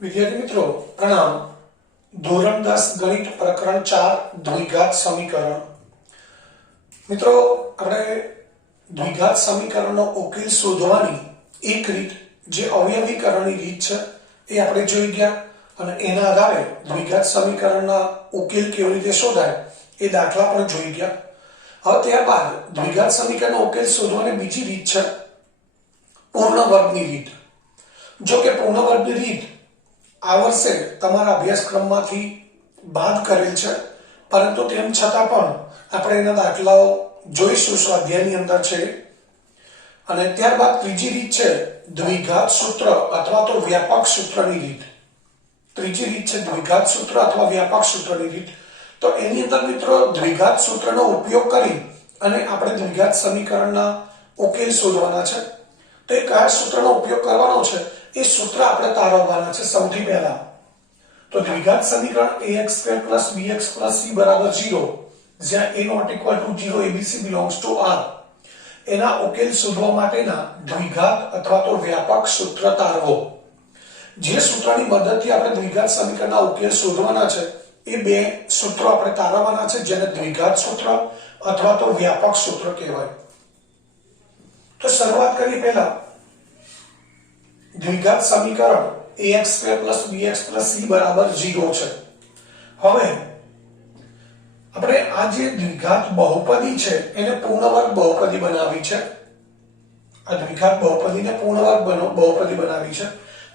विद्यार्थी मित्रों प्रणाम। धोरण 10 गणित प्रकरण 4 द्विघात समीकरण। मित्रों આપણે દ્વિઘાત સમીકરણનો ઉકેલ શોધવાની એક રીત જે અવયવીકરણની રીત છે એ આપણે જોઈ ગયા અને એના આધારે દ્વિઘાત સમીકરણના ઉકેલ કેવી રીતે શોધાય એ દાખલા પણ જોઈ ગયા। હવે ત્યારબાદ દ્વિઘાત સમીકરણનો ઉકેલ શોધવાની બીજી રીત છે પૂર્ણ વર્ગની રીત। જો કે પૂર્ણ વર્ગની રીત આ વર્ષે તમારા અભ્યાસક્રમમાંથી બાદ કરેલ છે, પરંતુ તેમ છતાં પણ આપણે એના દાખલાઓ જોઈશું સ્વાધ્યાયની અંદર છે। અને ત્યારબાદ ત્રીજી રીત છે દ્વિઘાત સૂત્ર અથવા તો વ્યાપક સૂત્રની રીત। ત્રીજી રીત છે દ્વિઘાત સૂત્ર અથવા વ્યાપક સૂત્રની રીત। તો એની અંદર મિત્રો દ્વિઘાત સૂત્રનો ઉપયોગ કરી અને આપણે દ્વિઘાત સમીકરણના ઉકેલ શોધવાના છે। તો એ કયા સૂત્રનો ઉપયોગ કરવાનો છે એ સૂત્ર આપણે તારવવાના છે। સૌથી પહેલા તો દ્વિઘાત સમીકરણ ax² + bx + c = 0 જ્યાં a ≠ 0 abc belongs to r એના ઉકેલ શોધવા માટેના દ્વિઘાત અથવા તો વ્યાપક સૂત્ર તારવો। જે સૂત્રની મદદથી આપણે દ્વિઘાત સમીકરણના ઉકેલ શોધવાના છે એ બે સૂત્રો આપણે તારવવાના છે, જેને દ્વિઘાત સૂત્ર અથવા તો વ્યાપક સૂત્ર કહેવાય। તો શરૂઆત કરીએ પહેલા દ્વિઘાત સમીકરણ ax² + bx + c = 0 છે। હવે આપણે આ જે દ્વિઘાત બહુપદી છે એને પૂર્ણ વર્ગ બહુપદી બનાવી છે। આ દ્વિઘાત બહુપદીને પૂર્ણ વર્ગ બહુપદી બનાવી છે।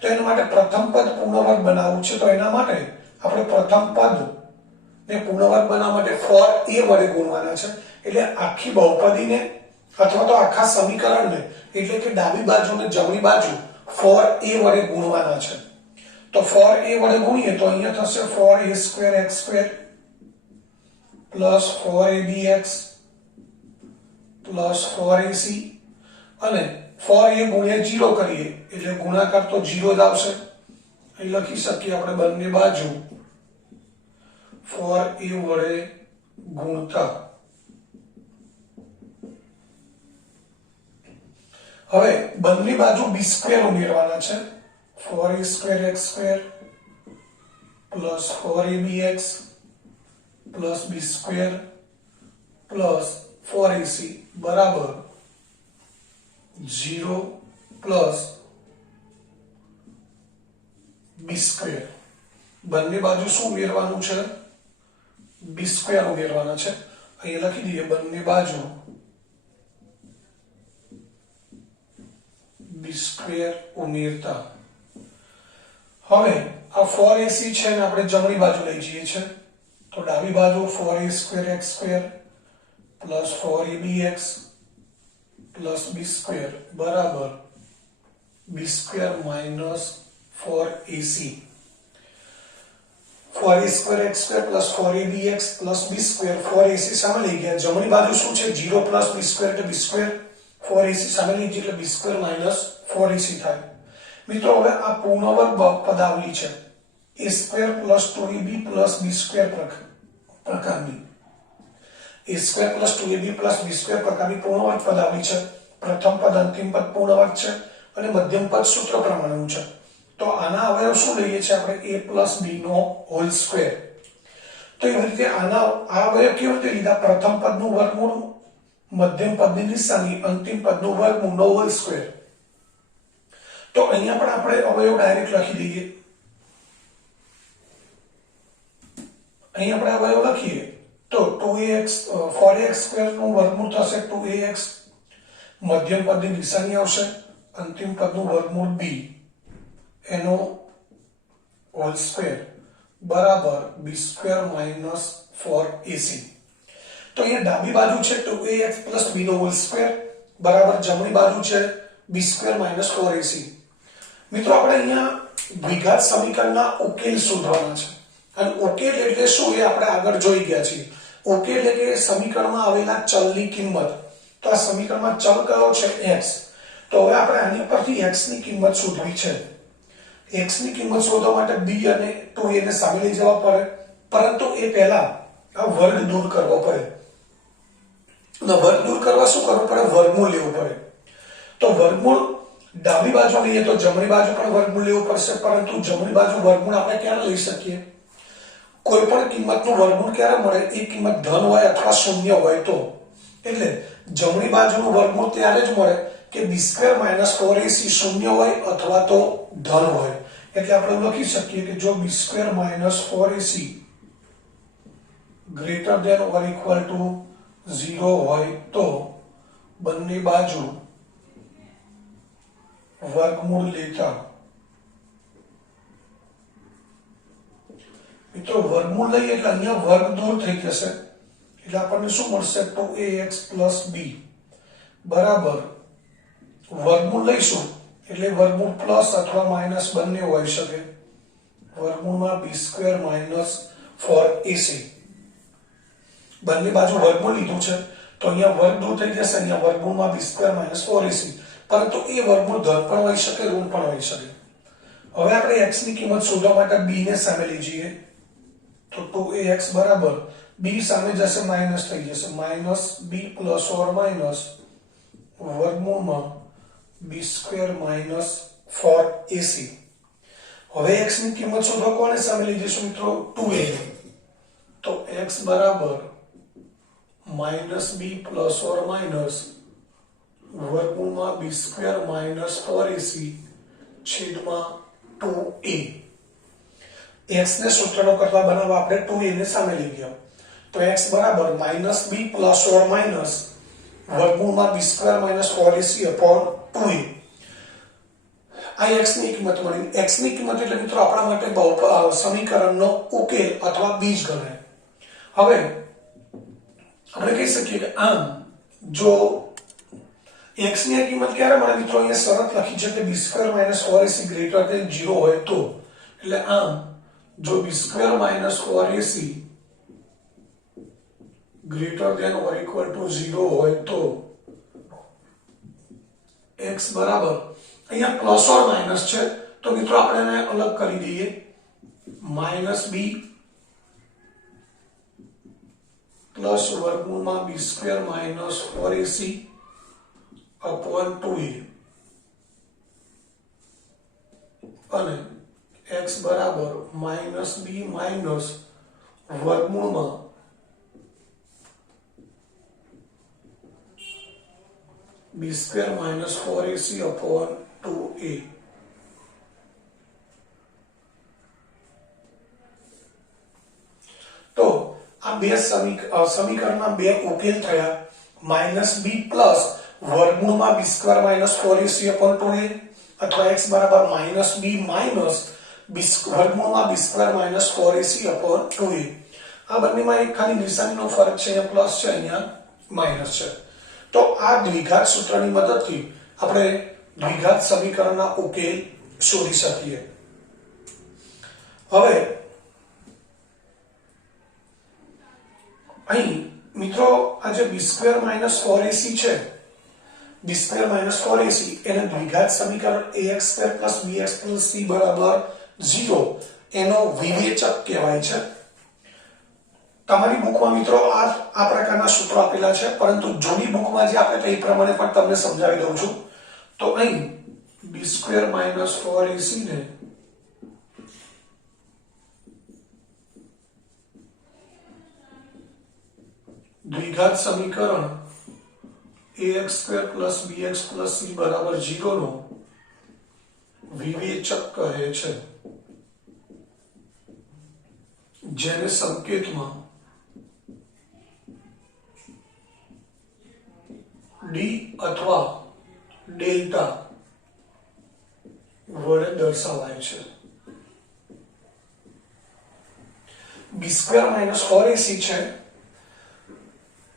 તો એના માટે પ્રથમ પદ પૂર્ણ વર્ગ બનાવવું છે। તો એના માટે આપણે પ્રથમ પદ ને પૂર્ણ વર્ગ બનાવવા માટે for a વડે ગુણવાના છે। એટલે આખી બહુપદીને અથવા તો આખા સમીકરણને એટલે કે ડાબી બાજુ અને જમણી બાજુ for a વડે ગુણવાના છે। તો for a વડે ગુણીએ તો અહીંયા થશે 4a² x² + 4abx + 4ac અને for a ગુણ્યા 0 કરીએ એટલે ગુણાકાર તો 0 જ આવશે। અહીં લખી શકીએ આપણે બંને બાજુ for a વડે ગુણતા। હવે બંને બાજુ b² ઉમેરવાના છે। 4a² x² + 4abx + b² + 4ac બરાબર 0 + b²। બંને બાજુ શું ઉમેરવાનું છે? b² ઉમેરવાના છે। અહીં લખી દઈએ બંને બાજુ b² ઉમેરતા। હવે આ 4ac છે ને આપણે જમણી બાજુ લઈ જઈએ છે। તો ડાબી બાજુ 4a² x² + 4abx + b² બરાબર b² - 4ac। 4a² x² + 4abx + b² 4ac સામે લઈ ગયા। જમણી બાજુ શું છે? 0 + b² એટલે b²। 4ac સામે લઈ જઈએ એટલે b² - 4ac થાય। મિત્રો હવે આ પૂર્ણ વર્ગ પદાવલી છે a² + 2ab + b² પ્રકારની। a² + 2ab + b² પ્રકારની પૂર્ણ વર્ગ પદાવલી છે। પ્રથમ પદ અંતિમ પદ પૂર્ણ વર્ગ છે અને મધ્યમ પદ સૂત્ર પ્રમાણેનું છે। તો આના અવયવ શું લઈએ છીએ આપણે? a + b નો હોલ સ્ક્વેર। તો એવી રીતે આના આ અવયવ કેવી રીતે લીધા? પ્રથમ પદનું વર્ગમૂળ, મધ્યમ પદની નિશાની, અંતિમ પદનું વર્ગમૂળ નો હોલ સ્ક્વેર। તો અહીંયા પણ આપણે અવયવ ડાયરેક્ટ લખી દઈએ। અહીં આપણે અવયવ લખીએ તો 4ax² નું વર્ગમૂળ થશે 2ax, મધ્યમ પદની નિશાની આવશે, અંતિમ પદનું વર્ગમૂળ b એનો હોલ સ્ક્વેર બરાબર b² - 4ac। તો અહીંયા ડાબી બાજુ છે 2ax + b નો હોલ સ્ક્વેર બરાબર જમણી બાજુ છે b² - 4ac। મિત્રો આપણે અહીંયા દ્વિઘાત સમીકરણના ઉકેલ શોધવાના છે અને ઉકેલ એટલે શું એ આપણે આગળ જોઈ ગયા છીએ। ઉકેલ એટલે સમીકરણમાં આવેલા ચલની કિંમત। તો આ સમીકરણમાં ચલ કયો છે? x। તો હવે આપણે આની પરથી x ની કિંમત શોધવી છે। x ની કિંમત શોધવા માટે b અને 2a ને સામે લઈ જવા પડે, પરંતુ એ પહેલા આ વર્ગ દૂર કરવો પડે। તો વર્ગ દૂર કરવા શું કરવું પડે? વર્ગમૂળ લેવું પડે। તો વર્ગમૂળ ડાબી બાજુ લઈએ તો જમણી બાજુ પણ વર્ગમૂળ લેવું પડશે, પરંતુ જમણી બાજુ વર્ગમૂળ આપણે ક્યારે લઈ શકીએ? કોઈ પણ કિંમતનું વર્ગમૂળ ક્યારે મળે? એ કિંમત ધન હોય અથવા શૂન્ય હોય તો. એટલે જમણી બાજુનું વર્ગમૂળ ત્યારે જ મળે કે b² - 4ac શૂન્ય હોય અથવા તો ધન હોય. એટલે આપણે લખી શકીએ કે જો b² - 4ac greater than or equal to 0 હોય તો બંને બાજુ વર્ગમૂળ લેતા મિત્રો વર્ગમૂળ લઈએ એટલે અહીંયા વર્ગ દૂર થઈ જશે, એટલે આપણને શું મળશે? 2ax + b બરાબર વર્ગમૂળ લઈશું એટલે વર્ગમૂળ પ્લસ અથવા માઈનસ બંને હોઈ શકે. વર્ગમૂળમાં b² - 4ac બંને બાજુ વર્ગમૂળ લીધું છે તો અહીંયા વર્ગ દૂર થઈ જશે, અહીંયા વર્ગમૂળમાં b² - 4ac, પરંતુ એ વર્ગમૂળ ધન પણ હોઈ શકે, ઋણ પણ હોઈ શકે. હવે આપણે x ની કિંમત શોધવા માટે b ને સામે લઈ જઈએ તો 2ax બરાબર b સામે જશે માઈનસ થઈ જશે, -b + or માઈનસ વર્ગમૂળમાં b² - 4ac. હવે x ની કિંમત શોધવા કોને સામે લઈ જઈશું મિત્રો? 2a. તો x બરાબર -b + or માઈનસ વર્ગમૂળમાં b² - 4ac છેદમાં 2a. x ને સૂત્રનો કરતા બનાવવા આપણે 2a ને સામે લઈ ગયા તો x બરાબર -b + or માઈનસ વર્ગમૂળમાં b² - 4ac upon 2a. આ x ની કિંમત મળી. x ની કિંમત એટલે મિત્રો આપણા માટે સમીકરણનો ઉકેલ અથવા બીજ ગણાય. હવે આપણે કહી શકીએ કે આમ જો x ની કિંમત ક્યારે મળે મિત્રો? અહીંયા શરત લખી છે કે b² - 4ac greater than 0 હોય તો. એટલે આમ જો b² - 4ac greater than or equal to 0 હોય તો x બરાબર અહીંયા પ્લસ ઓર માઈનસ છે તો મિત્રો આપણે એને અલગ કરી દઈએ, -b પ્લસ વર્ગમૂળમાં b² - 4ac upon 2a અને x બરાબર -b માઈનસ વર્ગમૂળમાં b² - 4ac upon 2a. તો આ બે સમીકરણના બે ઉકેલ થયા, -b પ્લસ વર્ગમૂળમાં b² - 4ac upon 2a અથવા x બરાબર -b માઈનસ વર્ગમૂળમાં b² - 4ac upon 2a. આ બંનેમાં એક ખાલી નિશાનીનો ફરક છે, અહીંયા પ્લસ છે અહીંયા માઈનસ છે. તો આ દ્વિઘાત સૂત્રની મદદથી આપણે દ્વિઘાત સમીકરણના ઉકેલ શોધી શકીએ. હવે અહીં મિત્રો આ જે b² - 4ac છે, b² - 4ac એને દ્વિઘાત સમીકરણ ax² + bx + c બરાબર 0 એનો વિવેચક કહેવાય છે. તમારી બુકમાં મિત્રો આ પ્રકારના સૂત્રો આપેલા છે, પરંતુ જૂની બુકમાં જે આપે તે પ્રમાણે પણ તમને સમજાવી દઉં છું. તો અહીં b² - 4ac ને દ્વિઘાત સમીકરણ ax² + bx + c બરાબર 0 નો વિવેચક કહે છે, જેને સંકેતમાં d અથવા ડેલ્ટા વડે દર્શાવાય છે. b² - 4ac છે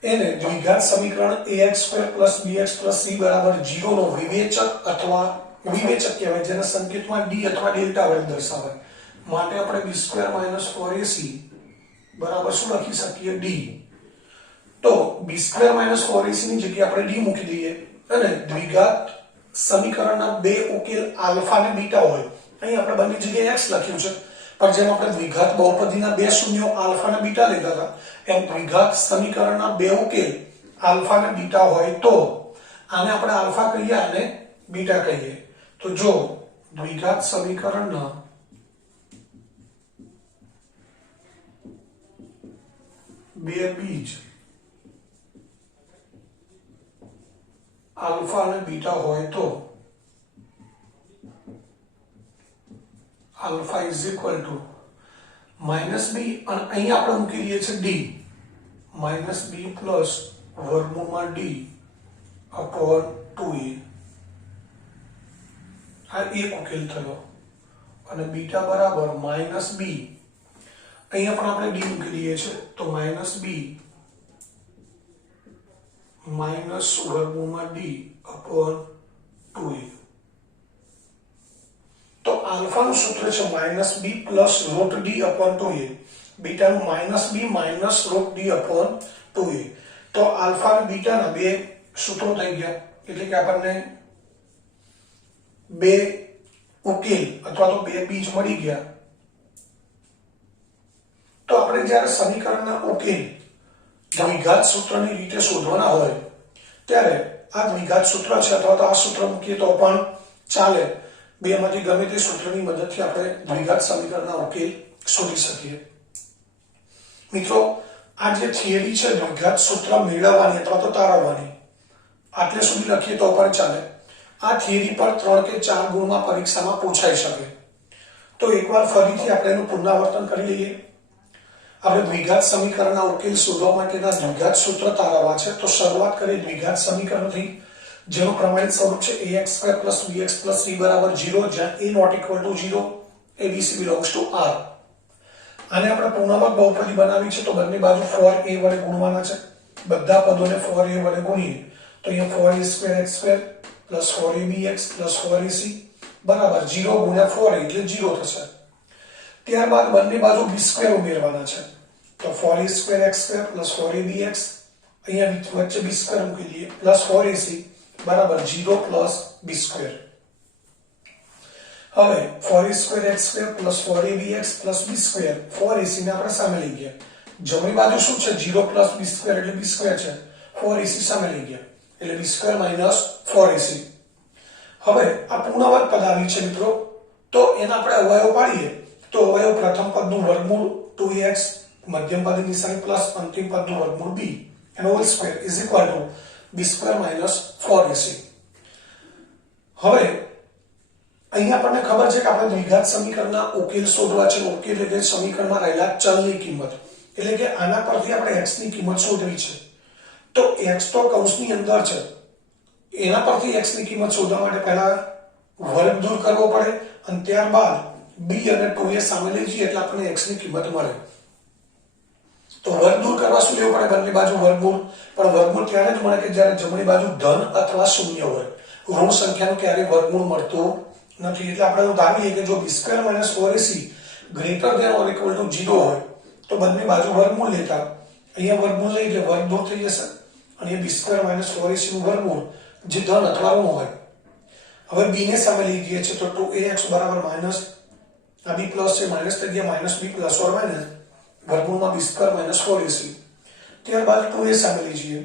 એને દ્વિઘાત સમીકરણ ax² + bx + c બરાબર 0 નો વિવેચક અથવા વિવેચક કહેવાય, જેને સંકેતમાં d અથવા ડેલ્ટા વડે દર્શાવાય. માટે આપણે b² - 4ac બરાબર શું લખી શકીએ? d. તો b² - 4ac ની જગ્યાએ આપણે d મૂકી દઈએ અને દ્વિઘાત સમીકરણના બે ઉકેલ આલ્ફા અને બીટા હોય. અહીં આપણે બંને જગ્યાએ x લખ્યું છે, પણ જેમ આપણે દ્વિઘાત બહુપદીના બે શૂન્યો આલ્ફા અને બીટા લીધા હતા, એમ દ્વિઘાત સમીકરણના બે ઉકેલ આલ્ફા અને બીટા હોય તો આને આપણે આલ્ફા કહીએ અને બીટા કહીએ. તો જો દ્વિઘાત સમીકરણના બે બીજ આલ્ફા અને બીટા હોય તો alpha is equal to minus B અને અહીંયા આપણે મૂકી દઈએ છીએ ડી માઇનસ બી પ્લસ વર્ગમૂળમાં ડી અપોન 2a આ એક ઉકેલ થયો અને બીટા બરાબર માઇનસ બી અહીંયા પણ આપણે ડી મૂકી દઈએ છીએ તો માઇનસ બી માઇનસ વર્ગમૂળમાં ડી અપોન 2a તો આલ્ફાનું સૂત્ર છે minus B plus root D upon 2a બીટાનું minus B minus root D upon 2a તો આલ્ફા અને બીટાના બે સૂત્રો થઈ ગયા એટલે કે આપણને બે ઉકેલ અથવા તો બે બીજ મળી ગયા તો આપણે જ્યારે સમીકરણના ઉકેલ દ્વિઘાત સૂત્રની રીતે શોધવાના હોય ત્યારે આ દ્વિઘાત સૂત્ર છે અથવા તો આ સૂત્ર મૂકીએ તો પણ ચાલે બેમાંથી ગમે તે સૂત્રની મદદથી આપણે દ્વિઘાત સમીકરણના ઉકેલ શોધી શકીએ મિત્રો આ જે થિયરી છે દ્વિઘાત સૂત્ર મેળવવાની અથવા તો તારવવાની આટલે સુધી લખીએ તો પણ ચાલે આ થિયરી પર 3 કે 4 ગુણમાં પરીક્ષામાં પૂછાઈ શકે તો એકવાર ફરીથી આપણે એનું પુનરાવર્તન કરી લઈએ આપણે દ્વિઘાત સમીકરણના ઉકેલ શોધવા માટેના દ્વિઘાત સૂત્ર તારવવા છે તો શરૂઆત કરીએ દ્વિઘાત સમીકરણથી જેનું પ્રમાણિત સ્વરૂપ છે ax2 bx c બરાબર 0 જ્યાં a not equal to 0 abc belongs to r આને આપણે પૂર્ણાંક બહુપદી બનાવી છે તો બંને બાજુ 4a વડે ગુણવાના છે બધા પદોને 4a વડે ગુણીએ તો અહીંયા 4a2x2 4abx 4ac બરાબર 0 ગુણ્યા 4a એટલે 0 થશે ત્યારબાદ બંને બાજુ b2 ઉમેરવાના છે તો 4a2x2 4abx અહીંયા વચ્ચે b2 મૂકી દઈએ 4ac બરાબર 0 b2 હવે 4a2x2 4abx b2 4ac ને આપણે સામે લઈ ગયા જમણી બાજુ શું છે 0 b2 એટલે b2 છે 4ac સામે લઈ ગયા એટલે b2 4ac હવે આ પૂર્ણાંક પદ આવી છે મિત્રો તો એના આપણે અવયવ પાડીએ તો અવયવ પ્રથમ પદનું વર્ગમૂળ 2x મધ્યમ પદની નિશાની પ્લસ અંતિમ પદનું વર્ગમૂળ b એનો whole square is equal two b2 4ac હવે અહીંયા આપણને ખબર છે કે આપણે દ્વિઘાત સમીકરણના ઉકેલ શોધવા છે ઉકેલ એટલે સમીકરણમાં રહેલા ચલની કિંમત એટલે કે આના પરથી આપણે x ની કિંમત શોધવી છે તો x તો કૌંસની અંદર છે એના પરથી x ની કિંમત શોધવા માટે પહેલા વર્ગ દૂર કરવો પડે અને ત્યારબાદ b અને 2a સામે લઈ જઈએ એટલે આપણને x ની કિંમત મળે તો વર્ગ દૂર કરવા શું લેવું પડે બંને બાજુ વર્ગમૂળ પણ વર્ગમૂળ ત્યારે જ મળે કે જ્યારે જમણી બાજુ ધન અથવા શૂન્ય હોય ઋણ સંખ્યાનું ક્યારેય વર્ગમૂળ મળતું નથી એટલે આપણે ધારી લઈએ કે જો b2 4ac greater than or equal to 0 હોય તો બંને બાજુ વર્ગમૂળ લેતા અહીંયા વર્ગમૂળ લઈ એટલે વર્ગ દૂર થઈ જશે અને b2 4ac નું વર્ગમૂળ જે ધન અથવા ઋણ હોય હવે b ને સામે લઈ જઈએ છે તો 2ax બરાબર માઈનસ આ b પ્લસ છે માઈનસ થઈ ગયા minus b plus or minus વર્ગમૂળમાં b2 4ac ત્યારબાદ 2a સામે લઈ જઈએ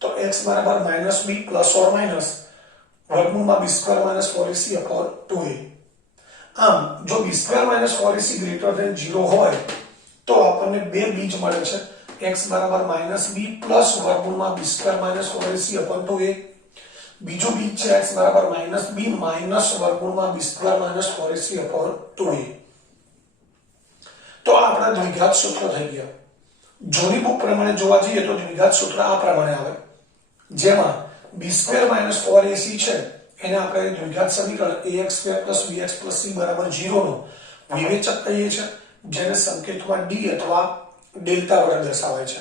તો x બરાબર minus b plus or minus વર્ગમૂળમાં b2 4ac upon 2a આમ જો b2 4ac ગ્રેટર ધેન 0 હોય તો આપણને બે બીજ મળે છે x બરાબર માઈનસ b પ્લસ વર્ગમૂળમાં b2 4ac upon 2a બીજું બીજ છે x બરાબર માઈનસ b માઈનસ વર્ગમૂળમાં b2 4ac upon 2a તો આ આપણા દ્વિઘાત સૂત્ર થઈ ગયા જોડી બુક પ્રમાણે જોવા જઈએ તો દ્વિઘાત સૂત્ર આ પ્રમાણે આવે જેમાં b2 4ac છે એને આપણે દ્વિઘાત સમીકરણ ax2 bx c બરાબર 0 નો વિવેચક કહીએ છીએ જેને સંકેતમાં d અથવા ડેલ્ટા વડે દર્શાવાય છે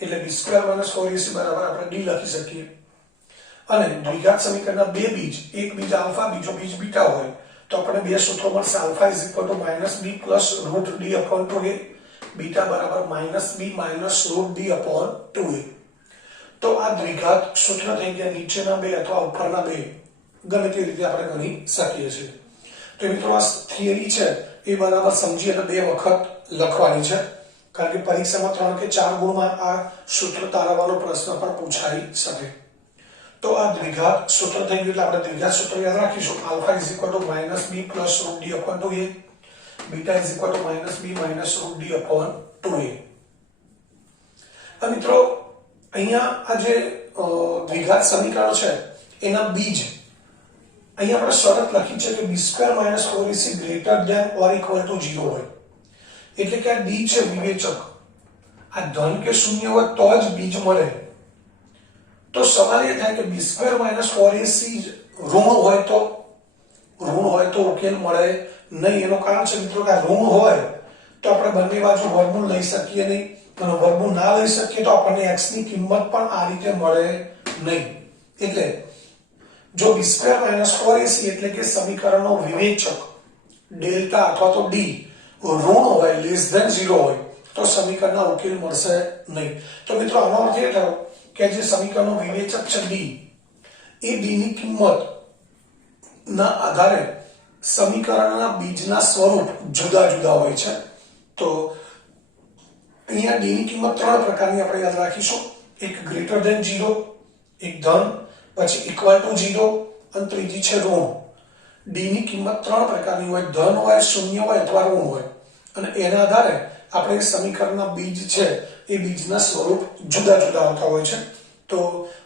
એટલે b2 4ac બરાબર આપણે d લખી શકીએ અને દ્વિઘાત સમીકરણના બે બીજ એક બીજ આલ્ફા બીજો બીજ બીટા હોય તો આપણે બે સૂત્રો મળશે alpha is equal to minus b plus root d upon 2a beta બરાબર minus b minus root d upon 2a તો આ દ્વિઘાત સૂત્ર થઈ ગયા નીચેના બે અથવા ઉપરના બે ગમે તે રીતે આપણે ગણી શકીએ છીએ તો મિત્રો આ થિયરી છે એ બરાબર સમજી અને બે વખત લખવાની છે કારણ કે પરીક્ષામાં 3 કે 4 ગુણમાં આ સૂત્ર તારવવાનો પ્રશ્ન પણ પૂછાઈ શકે તો આ દ્વિઘાત સૂત્ર થઈ ગયું એટલે આપણે દ્વિઘાત સૂત્ર યાદ રાખીશું alpha is equal to minus B plus root D upon 2a beta is equal to minus B minus root D upon 2a. મિત્રો અહીંયા આ જે દ્વિઘાત સમીકરણ છે એના બીજ અહીંયા આપણે શરત લખી છે કે b² - 4ac greater than or equal to 0 હોય એટલે કે આ d છે વિવેચક આ ધન કે શૂન્ય હોય તો જ બીજ મળે. તો સવાલ એ થાય કે b² - 4ac ઋણ હોય તો ઉકેલ મળે નહીં. એનું કારણ છે મિત્રો કે આ ઋણ હોય તો આપણે બંને બાજુ વર્ગમૂળ લઈ શકીએ નહીં અને વર્ગમૂળ ના લઈ શકીએ તો આપણને x ની કિંમત પણ આ રીતે મળે નહીં. એટલે જો b² - 4ac એટલે કે સમીકરણનો વિવેચક ડેલ્ટા અથવા તો d ઋણ હોય <0 હોય તો સમીકરણનો ઉકેલ મળશે નહીં. તો મિત્રો આનો અર્થ એ થયો કે જે સમીકરણનો વિવેચક છે d એ d ની કિંમત ના આધારે સમીકરણના બીજના સ્વરૂપ જુદા જુદા હોય છે. તો અહીંયા d ની કિંમત ત્રણ પ્રકારની આપણે યાદ રાખીશું. એક ગ્રેટર ધેન 0, એક ધન, પછી ઇક્વલ ટુ 0 અને ત્રીજી છે ઋણ. d ની કિંમત ત્રણ પ્રકારની હોય, ધન હોય, શૂન્ય હોય અથવા ઋણ હોય અને એના આધારે આપણે સમીકરણના બીજ છે એ બીજના સ્વરૂપ જુદા જુદા હોતા હોય છે. તો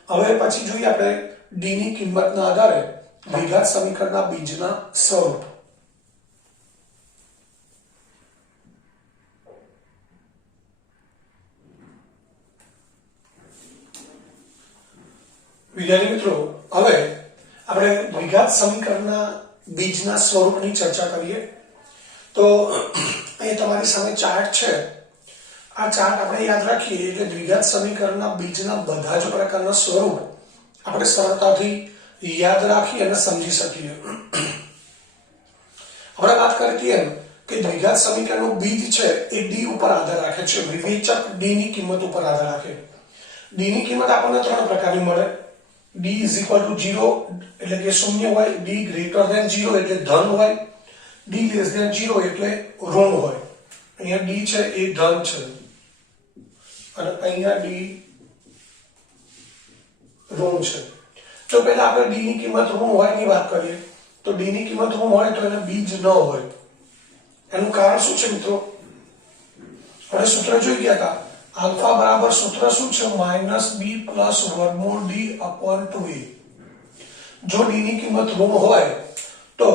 હવે પછી જોઈએ આપણે d ની કિંમતના આધારે દ્વિઘાત સમીકરણના બીજના સ્વરૂપ. વિદ્યાર્થી મિત્રો હવે આપણે દ્વિઘાત સમીકરણના બીજના સ્વરૂપની ચર્ચા કરીએ. તો અહીં તમારી સામે ચાર્ટ છે. આ ચાર્ટ આપણે યાદ રાખીએ એટલે દ્વિઘાત સમીકરણના બીજના બધા જ પ્રકારના સ્વરૂપ આપણે સરળતાથી યાદ રાખી અને સમજી શકીએ. આપણે વાત કરી એમ કે દ્વિઘાત સમીકરણનું બીજ છે એ d ઉપર આધાર રાખે છે, વિવેચક d ની કિંમત ઉપર આધાર રાખે. d ની કિંમત આપણને ત્રણ પ્રકારની મળે. d = 0 એટલે કે શૂન્ય હોય, d greater than 0 એટલે ધન હોય, d less than 0 એટલે ઋણ હોય. અહીંયા d છે એ ધન છે અને અહીંયા d ઋણ છે. તો પહેલા આપણે d ની કિંમત ઋણ હોય ની વાત કરીએ. તો d ની કિંમત ઋણ હોય તો એને બીજ ન હોય. એનું કારણ શું છે મિત્રો? આપણે સૂત્ર જોઈ ગયા હતા. આલ્ફા બરાબર સૂત્ર શું છે? -b પ્લસ વર્ગમૂળ d અપોન 2a. જો d ની કિંમત ઋણ હોય તો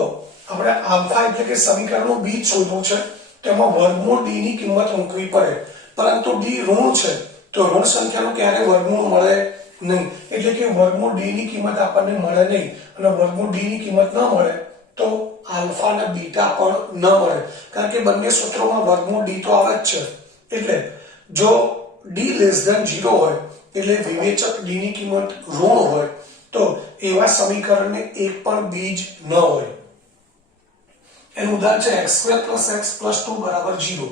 આપણે આલ્ફા એટલે કે સમીકરણનું બીજ શોધવું છે, તેમાં વર્ગમૂળ d ની કિંમત મૂકવી પડે. પરંતુ d ઋણ છે તો ઋણ સંખ્યાનું ક્યારે વર્ગમૂળ મળે નહીં. એટલે કે વર્ગમૂળ d ની કિંમત આપણને મળે નહીં અને વર્ગમૂળ d ની કિંમત ન મળે તો આલ્ફા અને બીટા પણ ન મળે, કારણ કે બંને સૂત્રોમાં વર્ગમૂળ d તો આવે જ છે. એટલે જો d less than 0 હોય એટલે વિવેચક d ની કિંમત ઋણ હોય તો એવા સમીકરણને એક પણ બીજ ન હોય. એનું ઉદાહરણ છે x² + x + 2 = 0.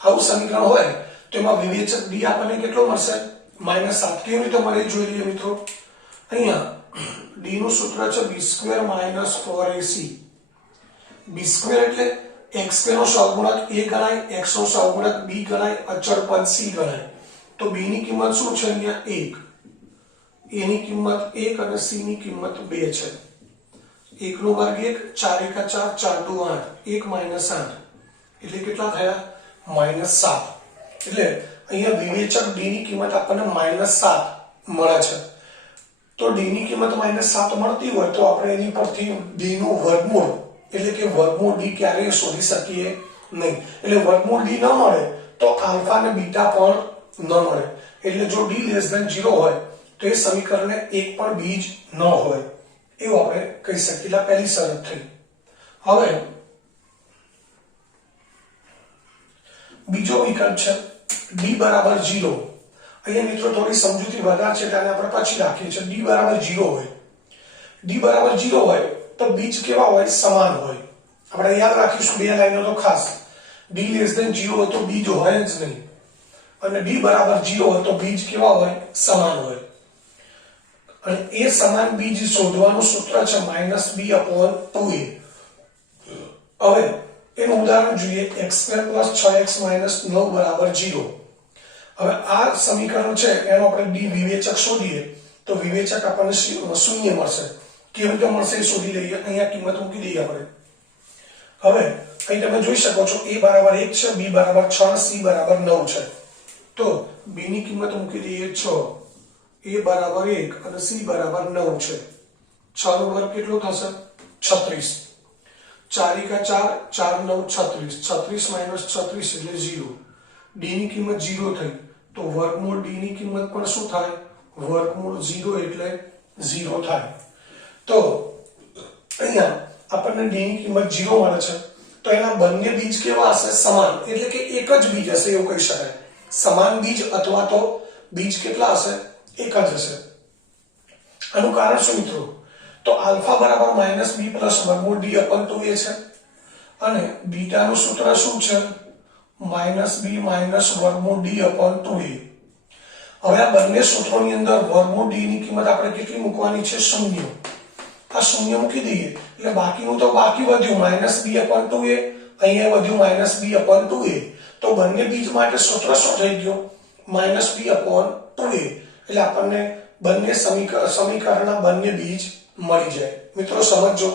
આવું સમીકરણ હોય તો એમાં વિવેચક d આપણને કેટલો મળશે? -7. કેવી રીતે મળે જોઈ લઈએ મિત્રો. અહીંયા d નું સૂત્ર છે b² - 4ac. b² એટલે x² નો સહગુણક a ગણાય, x નો સહગુણક b ગણાય, અચળ પદ c ગણાય. તો b ની કિંમત શું છે? અહીંયા 1, a ની કિંમત 1 અને c ની કિંમત 2 છે. 1 નો વર્ગ 1, 4 × 4 = 4 × 2 = 8, 1 - 8 એટલે કેટલા થયા? -7. એટલે અહીંયા વિવેચક d ની કિંમત આપણને -7 મળે છે. તો d ની કિંમત -7 મળતી હોય તો આપણે એની પરથી d નું વર્ગમૂળ એટલે કે વર્ગમૂળ d ક્યારેય શોધી શકીએ નહીં. એટલે વર્ગમૂળ d ન મળે તો આલ્ફા અને બીટા પણ ન મળે. એટલે જો d less than 0 હોય તો એ સમીકરણને એક પણ બીજ ન હોય એવું આપણે કહી શકીએ. એટલે પહેલી શરત થઈ. હવે બીજો વિકલ્પ છે d = 0. અહીંયા મિત્રો થોડી સમજૂતી વધારે છે એટલે આપણે પછી રાખીએ છીએ. d = 0 હોય. d = 0 હોય તો બીજ કેવા હોય? સમાન હોય. આપણે યાદ રાખીશું બે લાઈનો તો ખાસ. d less than 0 હોય તો બીજ હોય જ નહીં અને d = 0 હોય તો બીજ કેવા હોય? સમાન હોય. અને એ સમાન બીજ શોધવાનું સૂત્ર છે -b અપોન 2a. હવે એનું ઉદાહરણ જોઈએ. x² + 6x - 9 = 0. હવે આ સમીકરણ છે એનો આપણે d વિવેચક શોધીએ તો વિવેચક આપણને શૂન્ય મળશે. કેવી રીતે મળશે એ શોધી લઈએ. અહીંયા કિંમત મૂકી દઈએ આપણે. હવે અહીં તમે જોઈ શકો છો a બરાબર 1 છે, b બરાબર 6, c બરાબર 9 છે. તો b ની કિંમત મૂકી દઈએ 6, a બરાબર 1 અને c બરાબર 9 છે. 6 નો વર્ગ કેટલો થશે? 36. 4 × 4 4 9 36. 36 માઇનસ 36 એટલે 0. d ની કિંમત 0 થઈ તો વર્ગમૂળ d ની કિંમત પણ શું થાય? વર્ગમૂળ 0 એટલે 0 થાય. તો અહીંયા આપણને d ની કિંમત 0 મળે છે. તો એના બંને બીજ કેવા હશે? સમાન. એટલે કે એક જ બીજ હશે એવું કહી શકાય. સમાન બીજ અથવા તો બીજ કેટલા હશે? એક જ હશે. આનું કારણ શું મિત્રો? તો આલ્ફા બરાબર -b પ્લસ વર્ગમૂળ d અપન 2a છે અને બીટાનું સૂત્ર શું છે? -b માઇનસ વર્ગમૂળ d અપન 2a. હવે આ બંને સૂત્રોની અંદર વર્ગમૂળ d ની કિંમત આપણે કેટલી મૂકવાની છે? 0. આ 0 મૂકી દઈએ એટલે બાકીનું તો બાકી વધ્યું -b અપન 2a, અહીંયા વધ્યું -b અપન 2a. તો બંને બીજ માટે સૂત્ર શું થઈ ગયું? -b અપન 2a. એટલે આપણને બંને સમીકરણના બંને બીજ મળી જાય. મિત્રો સમજો,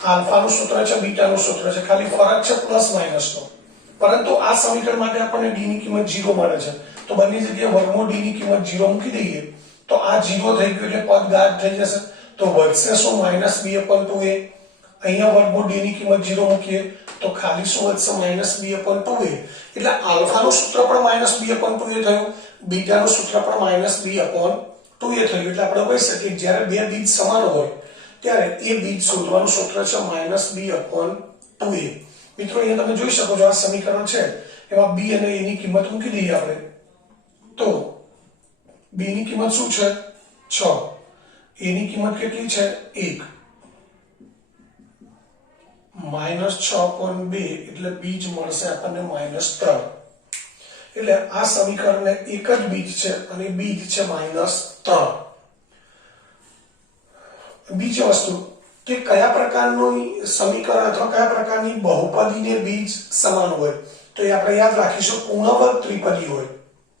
આલ્ફાનું સૂત્ર છે, બીટાનું સૂત્ર છે, ખાલી ફરક છે પ્લસ માઇનસનો. પરંતુ આ સમીકરણ માટે આપણને d ની કિંમત 0 મળે છે. તો બંને જગ્યાએ વર્ગમૂળ d ની કિંમત 0 મૂકી દઈએ તો આ 0 થઈ ગયું એટલે પદ ગાયબ થઈ જશે. તો વધશે શું? -b અપન 2a. અહીંયા વર્ગમૂળ d ની કિંમત 0 મૂકીએ તો ખાલી શું વધશે? -b અપન 2a. એટલે આલ્ફાનું સૂત્ર પણ -b અપન 2a થયું, બીટાનું સૂત્ર પણ -b અપન 2a થયું. એટલે આપણે કહી શકીએ જ્યારે બે બીજ સમાન હોય ત્યારે એ બીજ શોધવાનું સૂત્ર છે -b અપન 2a. મિત્રો અહીંયા તમે જોઈ શકો છો આ સમીકરણ છે એમાં b અને a ની કિંમત મૂકી દઈએ આપણે. તો b ની કિંમત શું છે? 6. a ની કિંમત કેટલી છે? 1. -6/2 એટલે બીજ મળશે આપણને -3. એટલે આ સમીકરણને એક જ બીજ છે અને બીજ છે -3. બીજી વસ્તુ કે કયા પ્રકારનું સમીકરણ અથવા કયા પ્રકારની બહુપદીને બીજ સમાન હોય? તો એ આપણે યાદ રાખીશું. પૂર્ણવર્ગ ત્રિપદી હોય.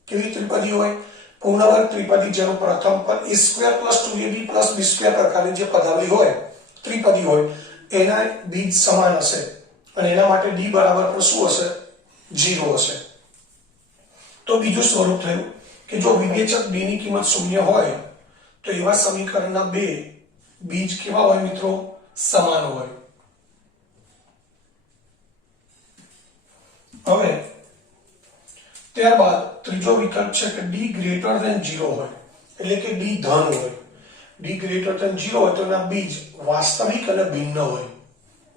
કેવી ત્રિપદી હોય? પૂર્ણવર્ગ ત્રિપદી જેનું પ્રથમ પદ a² + 2ab + b² પ્રકારની જે પદાવલી હોય, ત્રિપદી હોય, એના બીજ સમાન હશે અને એના માટે d બરાબર પણ શું હશે? 0 હશે. તો બીજું સ્વરૂપ થયું કે જો વિવેચક d ની કિંમત 0 હોય તો એવા સમીકરણના બે બીજ કેવા હોય મિત્રો? સમાન હોય. હવે ત્યારબાદ ત્રીજો વિકલ્પ છે કે d > 0 હોય એટલે કે d ધન હોય. d > 0 હોય તો એના બીજ વાસ્તવિક અને ભિન્ન હોય.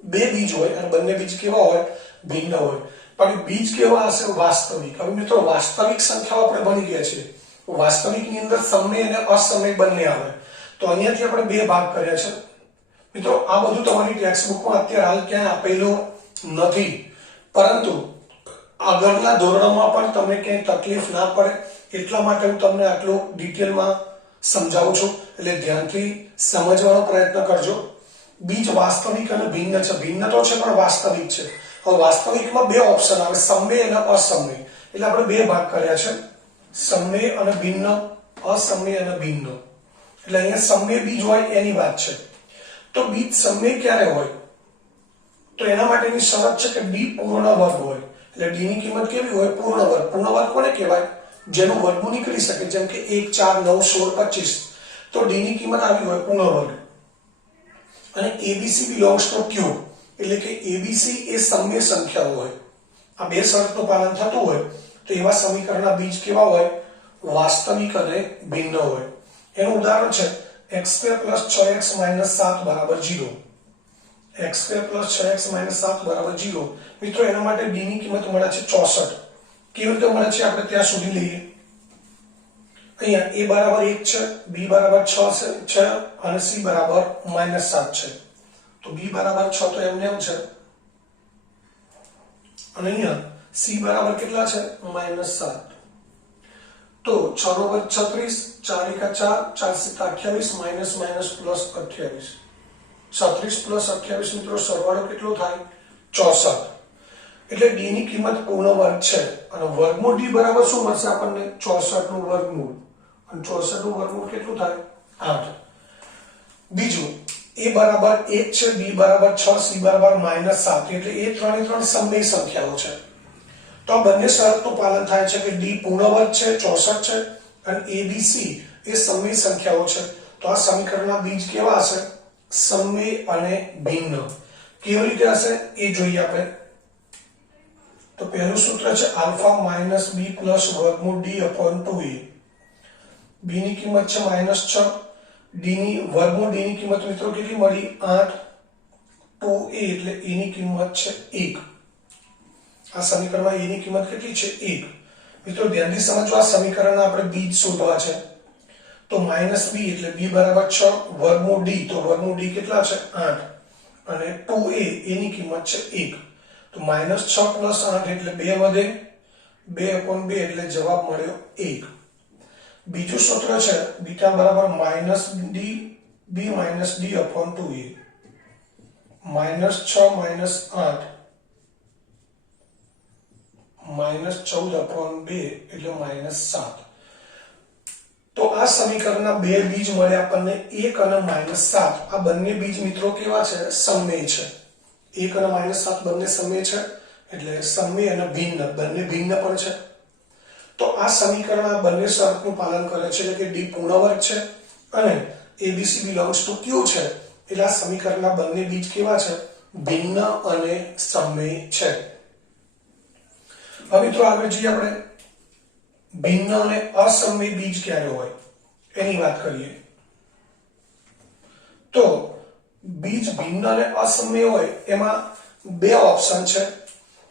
બે બીજ હોય અને બંને બીજ કેવા હોય? ભિન્ન હોય. પણ બીજ કેવા હશે? વાસ્તવિક. હવે મિત્રો વાસ્તવિક સંખ્યાઓ આપણે ભણી ગયા છે. વાસ્તવિકની અંદર સમય અને અસમય બંને આવે. તો અહીંયાથી આપણે બે ભાગ કર્યા છે. મિત્રો આ બધું તમારી ટેક્સ્ટ બુકમાં અત્યારે હાલ ક્યાંય આપેલું નથી, પરંતુ આગળના ધોરણોમાં પણ તમને ક્યાંય તકલીફ ના પડે એટલા માટે હું તમને આટલું ડિટેલમાં સમજાવું છું. એટલે ધ્યાનથી સમજવાનો પ્રયત્ન કરજો. બીજ વાસ્તવિક અને ભિન્ન છે. ભિન્ન તો છે પણ વાસ્તવિક છે. હવે વાસ્તવિકમાં બે ઓપ્શન આવે, સમય અને અસમય. એટલે આપણે બે ભાગ કર્યા છે, સમય અને ભિન્ન, અસમય અને ભિન્ન. એટલે અહીંયા સમય બીજ હોય એની વાત છે. તો બીજ સમય ક્યારે હોય? તો એના માટેની શરત છે કે d પૂર્ણ વર્ગ હોય. એટલે d ની કિંમત કેવી હોય? પૂર્ણ વર્ગ. પૂર્ણ વર્ગ કોને કહેવાય? જેનું વર્ગમૂળ નીકળી શકે, જેમ કે 1 4 9 16 25. તો d ની કિંમત આવી હોય પૂર્ણ વર્ગ. અને abc belongs to q એટલે કે abc એ સમય સંખ્યાઓ હોય. આ બે શરતનું પાલન થતું હોય તો એવા સમીકરણના બીજ કેવા હોય? વાસ્તવિક અને ભિન્ન હોય. એનું ઉદાહરણ છે x² + 6x - 7 = 0. x² + 6x - 7 = 0. મિત્રો એના માટે d ની કિંમત મળે છે 64. કેવી રીતે મળે છે આપણે ત્યાં સુધી લઈએ. અહીંયા a બરાબર 1 છે, b બરાબર 6 છે અને c બરાબર -7 છે. તો b બરાબર 6 તો એમને એમ છે અને અહીંયા c બરાબર કેટલા છે? -7. તો 6 નો વર્ગ 36, 4 × 4 4 × 7 = 28 +28. 36 + 28 મિત્રો સરવાળો કેટલો થાય? 64. એટલે d ની કિંમત પૂર્ણ વર્ગ છે અને વર્ગમૂળ d બરાબર શું મળશે આપણને? 64 નું વર્ગમૂળ. અને 64 નું વર્ગમૂળ કેટલું થાય 8. બીજું a બરાબર 1 છે, b બરાબર 6, c બરાબર -7 એટલે એ ત્રણે સમય સંખ્યાઓ છે. તો આ બંને શરતનું પાલન થાય છે કે d પૂર્ણ વર્ગ છે 64 છે અને a b c એ સમય સંખ્યાઓ છે. તો આ સમીકરણના બીજ કેવા હશે? સમય અને ભિન્ન. કેવી રીતે હશે એ જોઈએ આપણે. તો પહેલું સૂત્ર છે આલ્ફા માઇનસ b પ્લસ વર્ગમૂળ d અપોન 2a. b ની કિંમત છે -6, d ની વર્ગમૂળ d ની કિંમત મિત્રો કેટલી મળી 8, 2a એટલે a ની કિંમત છે 1. આ સમીકરણમાં a ની કિંમત કેટલી છે 1. મિત્રો ધ્યાનથી સમજો, આ સમીકરણના આપણે બીજ શોધવા છે. તો -b એટલે b બરાબર 6, વર્ગમૂળ d તો વર્ગમૂળ d કેટલા છે 8 અને 2a a ની કિંમત છે 1. તો -6 + 8 એટલે 2 વધે, 2/2 એટલે જવાબ મળ્યો 1. બીજું સૂત્ર છે બીટા બરાબર -d b - d upon 2a. -6 - 8 -14/2 એટલે -7. તો આ સમીકરણના બે બીજ મળ્યા આપણને 1 અને -7. આ બંને બીજ મિત્રો કેવા છે? સમય છે. 1 અને -7 બંને સમય છે એટલે સમય અને ભિન્ન બંને ભિન્ન પણ છે. તો આ સમીકરણ આ બંને શરતનું પાલન કરે છે એટલે કે d પૂર્ણ વર્ગ છે અને abc belongs to q છે. એટલે આ સમીકરણના બંને બીજ કેવા છે? ભિન્ન અને સમય છે. હવે મિત્રો આગળ જઈએ આપણે. ભિન્ન અને અસમય બીજ ક્યારે હોય એની વાત કરીએ. તો બીજ ભિન્ન અને અસમય હોય એમાં બે ઓપ્શન છે.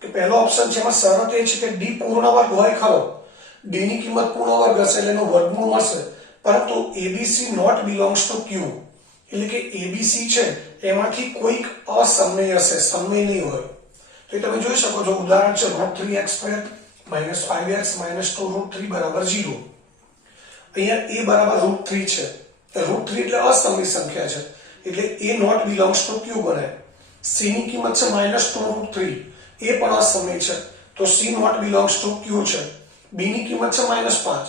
કે પહેલો ઓપ્શન છે, એમાં શરત એ છે કે d પૂર્ણ વર્ગ હોય ખરો. d ની કિંમત પૂર્ણ વર્ગ હશે એટલે એનું વર્ગમૂળ મળશે, પરંતુ abc not belongs to q એટલે કે abc છે એમાંથી કોઈક અસમય હશે, સમય નહીં હોય. તો તમે જોઈ શકો છો, ઉદાહરણ છે √3x² - 5x - 2√3 = 0. અહીંયા a બરાબર √3 છે. √3 એટલે અસમય સંખ્યા છે એટલે a not belongs to q બને. c ની કિંમત છે -2√3, એ પણ અસમય છે તો c not belongs to q છે. b ની કિંમત છે -5,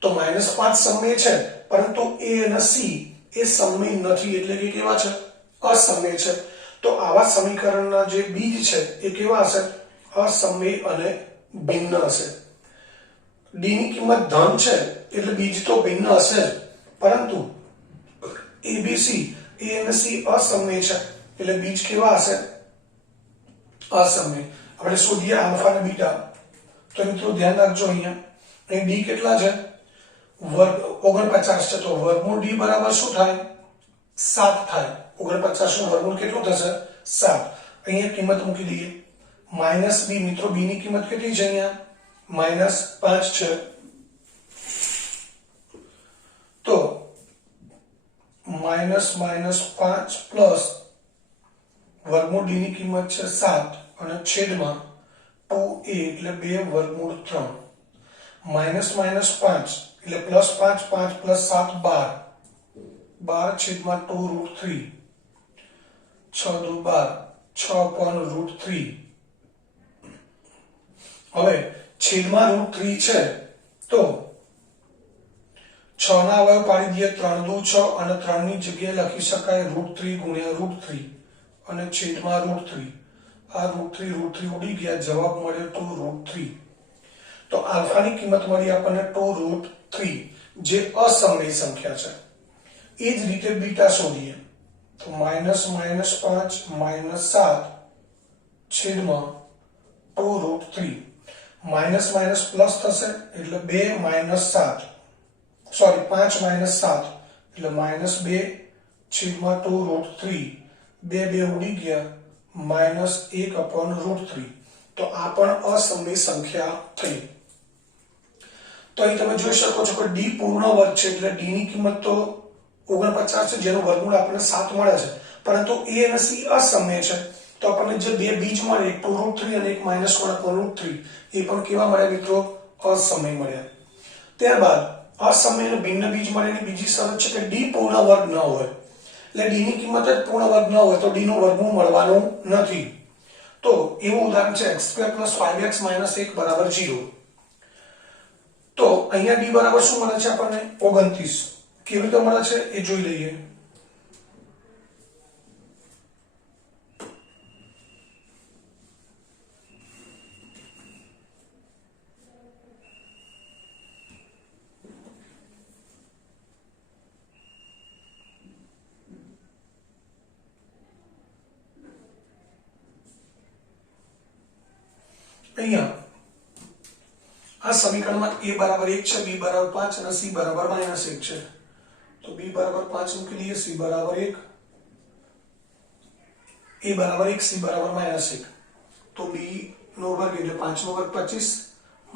તો -5 સમય છે પરંતુ a અને c એ સમય નથી એટલે કે કેવા છે? અસમય છે. તો આવા સમીકરણના જે બીજ છે એ કેવા હશે? અસમય અને ભિન્ન હશે. d ની કિંમત ધન છે એટલે બીજ તો ભિન્ન હશે જ, પરંતુ abc a અને c અસમય છે એટલે બીજ કેવા હશે? અસમય. આપણે શોધીએ આલ્ફા અને બીટા. તો મિત્રો ધ્યાન રાખજો, અહીંયા અહીં d કેટલા છે? વર્ગ 49 છે. તો વર્ગમૂળ d બરાબર શું થાય? 7 થાય. 49 નું વર્ગમૂળ કેટલું થશે? 7. અહીંયા કિંમત મૂકી દઈએ. -b મિત્રો b ની કિંમત કેટલી છે? અહીંયા -5 છે. તો -5 પ્લસ વર્ગમૂળ d ની કિંમત છે 7 અને છેદમાં 2a એટલે 2 વર્ગમૂળ 3. -5 એટલે +5, 5 + 7 12, 12 છેદમાં 2√3, 6 દુ 12, 6/√3. હવે છેદમાં √3 છે તો 6 ના અવયવ પાડી દઈએ. 3 દુ 6 અને 3 ની જગ્યાએ લખી શકાય √3 × √3 અને છેદમાં √3. આ √3 ઉડી ગયા, જવાબ મળ્યો 2√3. તો આલ્ફાની કિંમત મળી આપણને 2√3 જે અસમય સંખ્યા છે. એ જ રીતે બીટા શોધીએ. તો -5 -7 છેદમાં 2√3. માઇનસ પ્લસ થશે એટલે 2 - 7, સોરી 5 - 7 એટલે -2 છેદમાં 2√3. 2 ઉડી ગયા, -1/√3. તો આ પણ અસમય સંખ્યા થઈ. તો અહીં તમે જોઈ શકો છો કે d પૂર્ણ વર્ગ છે એટલે d ની કિંમત તો 49 છે જેનું વર્ગમૂળ આપણને 7 મળે છે, પરંતુ a અને c અસમય છે તો આપણને જે બે બીજ મળે, એક 2√3 અને એક -1/√3, એ પણ કેવા મળ્યા મિત્રો? અસમય મળ્યા. ત્યારબાદ અસમય અને ભિન્ન બીજ મળેની બીજી શરત છે કે d પૂર્ણ વર્ગ ન હોય. એટલે d ની કિંમત જ પૂર્ણ વર્ગ ન હોય તો d નું વર્ગમૂળ મળવાનું નથી. તો એવું ઉદાહરણ છે x² + 5x - 1 = 0. તો અહીંયા ડી બરાબર શું મળે છે આપણને 29. કેવી રીતે મળે છે એ જોઈ લઈએ. અહીંયા આ સમીકરણમાં a બરાબર 1 છે, b બરાબર 5 અને c બરાબર -1 છે. તો b બરાબર 5 મૂકી દઈએ, c બરાબર 1, a બરાબર 1, c બરાબર -1. તો b નો વર્ગ એટલે 5 નો વર્ગ 25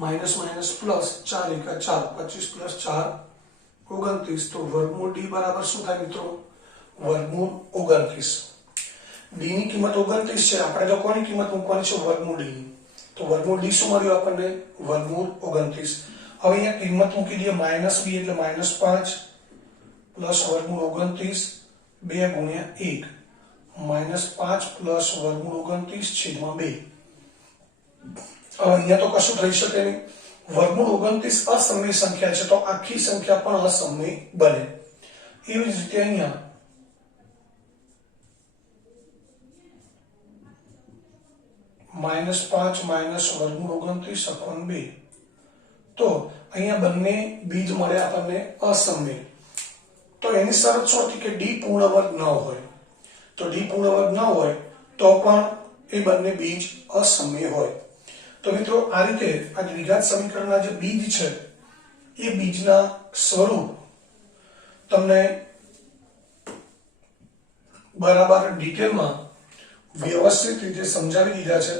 માઇનસ માઇનસ પ્લસ 4 × 4 25 + 4 29. તો વર્ગમૂળ d બરાબર શું થાય મિત્રો? વર્ગમૂળ 29. d ની કિંમત 29 છે. આપણે તો કોની કિંમત મૂકવાની છે? વર્ગમૂળ d ની. તો વર્ગમૂળ d શું મળ્યું આપણને? વર્ગમૂળ 29. હવે અહીંયા કિંમત મૂકી દઈએ, -b એટલે -5 પ્લસ વર્ગમૂળ 29 2 × 1 -5 પ્લસ વર્ગમૂળ 29/2. હવે અહીંયા તો કશું થઈ શકે નહીં. વર્ગમૂળ 29 અસમય સંખ્યા છે, તો આખી સંખ્યા પણ અસમય બને. એવી જ રીતે અહીંયા -5 માઇનસ વર્ગમૂળ 29/2. તો અહીંયા બંને બીજ મળે આપણને અસમય. તો એની શરત શું હતી? કે d પૂર્ણ વર્ગ ન હોય. તો d પૂર્ણ વર્ગ ન હોય તો પણ એ બંને બીજ અસમય હોય. તો મિત્રો આ રીતે આ દ્વિઘાત સમીકરણના જે બીજ છે એ બીજના સ્વરૂપ તમને બરાબર ડિટેલમાં વ્યવસ્થિત રીતે સમજાવી દીધા છે.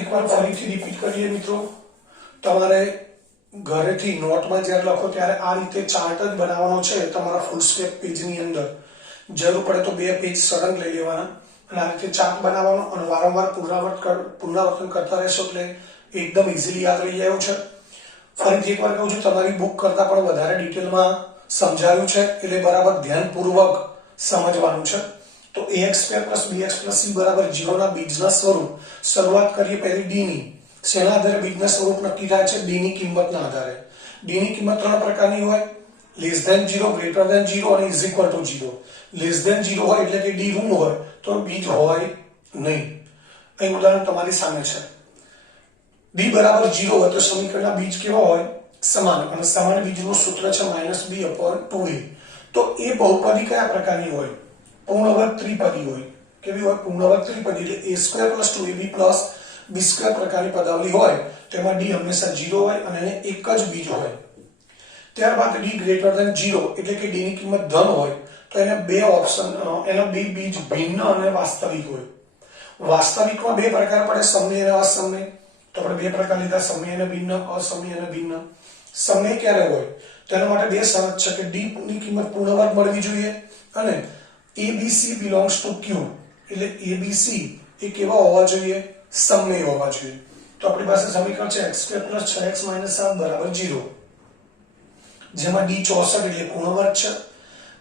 એકવાર ફરીથી રિપીટ કરીએ મિત્રો. તમારે ઘરેથી નોટમાં જ્યારે લખો ત્યારે આ રીતે ચાર્ટ જ બનાવવાનો છે તમારા ફૂલ સ્કેપ પેજની અંદર. જરૂર પડે તો 2 પેજ સળંગ લઈ લેવાના અને આ રીતે ચાર્ટ બનાવવાનો અને વારંવાર પુનરાવર્તન કરતા રહેશો એટલે એકદમ ઇઝીલી યાદ રહી જાય છે. ફરીથી એકવાર કહું છું, તમારી બુક કરતાં પણ વધારે ડિટેલમાં સમજાવ્યું છે એટલે બરાબર ધ્યાનપૂર્વક સમજવાનું છે. તો ax² + bx + c બરાબર 0 ના બીજના સ્વરૂપ. શરૂઆત કરીએ પહેલી d ની. શેના આધારે બીજના સ્વરૂપ નક્કી થાય છે? d ની કિંમતના આધારે. d ની કિંમત 3 પ્રકારની હોય: <0, <0 અને =0. <0 હોય એટલે કે d ઋણ હોય તો બીજ હોય નહીં. અહીં ઉદાહરણ તમારી સામે છે. d બરાબર 0 હોય તો સમીકરણના બીજ કેવા હોય? સમાન. અને સમાન બીજનું સૂત્ર છે -b/2a. તો એ બહુપદી કયા પ્રકારની હોય? પૂર્ણ વર્ગ ત્રિપદી હોય. કેવી હોય? પૂર્ણ વર્ગ ત્રિપદી. એટલે a² + 2ab + b² પ્રકારની પદાવલી હોય તેમાં d હંમેશા 0 હોય અને એને એક જ બીજ હોય. ત્યારબાદ d > 0 એટલે કે d ની કિંમત ધન હોય તો એને બે ઓપ્શન, એના બે બીજ ભિન્ન અને વાસ્તવિક હોય. વાસ્તવિકમાં બે પ્રકાર પડે: સમય અને અસમય. તો આપણે બે પ્રકાર લીધા: સમય અને ભિન્ન, અસમય અને ભિન્ન. સમય ક્યારે હોય? તેના માટે બે શરત છે કે d ની કિંમત પૂર્ણ વર્ગ મળવી જોઈએ અને abc belongs to q. એટલે abc એ કેવા હોવા જોઈએ? સમય હોવા જોઈએ. તો આપણી પાસે સમીકરણ છે x² + 6x - 7 = 0. જેમાં d 64 એટલે પૂર્ણ વર્ગ છે,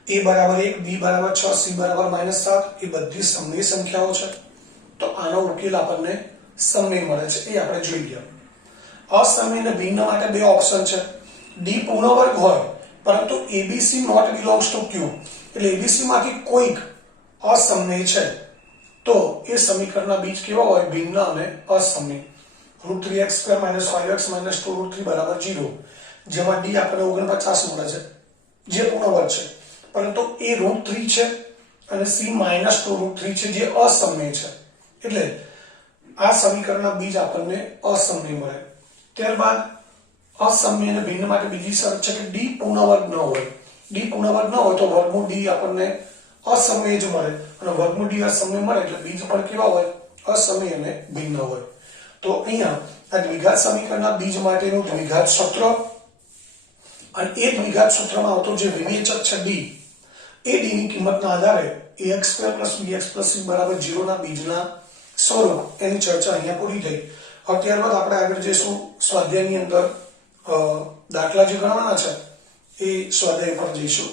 a બરાબર 1, b બરાબર 6, c બરાબર -7 એ બધી સમય સંખ્યાઓ છે. તો આનો ઉકેલ આપણને સમય મળે છે એ આપણે જોઈ ગયા. અસમય અને ભિન્ન માટે બે ઓપ્શન છે. d પૂર્ણ વર્ગ હોય પરંતુ abc not belongs to q. એટલે abc માંથી કોઈક અસમય છે તો એ સમીકરણના બીજ કેવા હોય? ભિન્ન અને અસમય. √3x² - 5x - 2√3 = 0. જેમાં d આપણને 49 મળે છે જે પૂર્ણ વર્ગ છે, પરંતુ એ √3 છે અને c -2√3 છે જે અસમય છે. એટલે આ સમીકરણના બીજ આપણને અસમય મળે. ત્યારબાદ અસમય અને ભિન્ન માટે બીજી શરત છે કે d પૂર્ણ વર્ગ ન હોય. d પૂર્ણ વર્ગ ન હોય તો વર્ગમૂળ d આપણને અસમય જ મળે અને વર્ગમૂળ d અસમય મળે એટલે બીજ પણ કેવા હોય? અસમય અને ભિન્ન હોય. તો અહીંયા આ દ્વિઘાત સમીકરણના બીજ માટેનું દ્વિઘાત સૂત્ર અને એ દ્વિઘાત સૂત્રમાં આવતો જે વિવેચક છે d, એ d ની કિંમતના આધારે ax² + bx + c બરાબર 0 ના બીજના સ્વરૂપ એની ચર્ચા અહીંયા પૂરી થઈ. હવે ત્યારબાદ આપણે આગળ જઈશું સ્વાધ્યાયની અંદર દાખલા જે ગણવાના છે એ સ્વાધ્યાય પર જઈશું.